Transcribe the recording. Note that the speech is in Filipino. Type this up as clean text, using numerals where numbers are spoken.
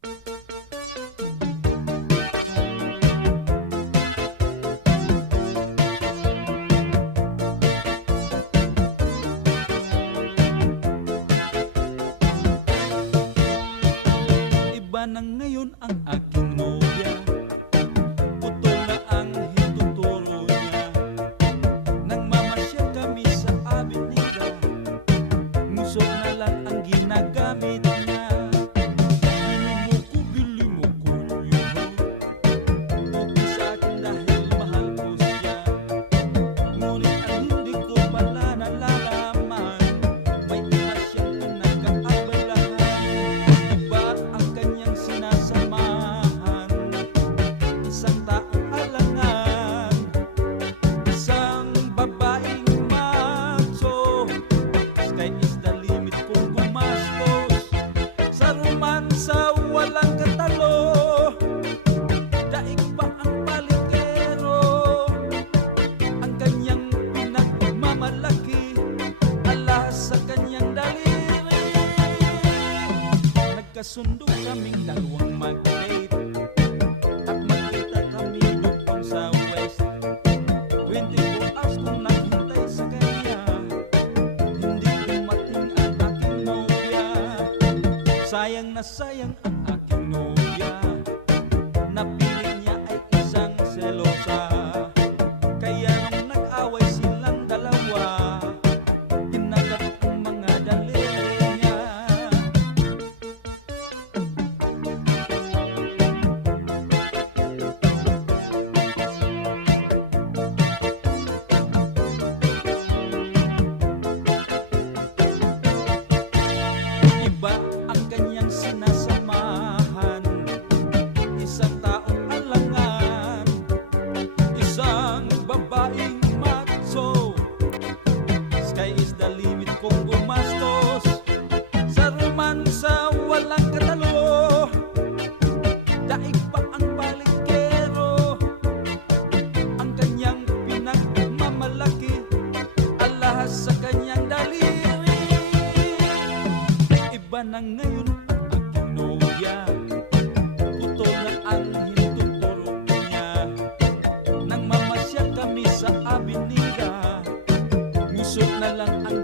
Iba na ngayon ang aking nobya, putol na ang hituturo niya. Nang mamasyal kami sa avenida, ngusok na lang ang ginagamit niya. Bili mo ko yuho, buti sa akin dahil mahal ko siya. Ngunit ang hindi ko pala nalalaman, may iba siyang pinag-aabalahan. Iba ang kanyang sinasamahan, isang taong alangan, isang babaeng macho. Sky is the limit kung gumastos sa romansa walang katalo. Daig pa ang palikero, ang kanyang pinagmamalaki, alas sa kanyang daliri. Nagkasundo kaming dalawang mag-date at magkita kami doon sa west. 24 hours kong naghintay sa kanya, hindi dumating ang aking nobya. Sayang na sayang ang aking nobya, napili niya ay isang selosa. Kaya nung nag-away silang dalawa, ginagat ang mga daliri niya. Iba ang kanyang sinasamahan, isang taong alangan, isang babaeng macho. Sky is the limit kung gumastos sa romansa walang katalo. Daig pa ang balikero, ang kanyang pinagmamalaki, alahas sa kanyang daliri. Iba na ngayon ang aking nobya, putol na ang hituturo niya. Nang mamasyal kami sa avenida, ngusok na lang ang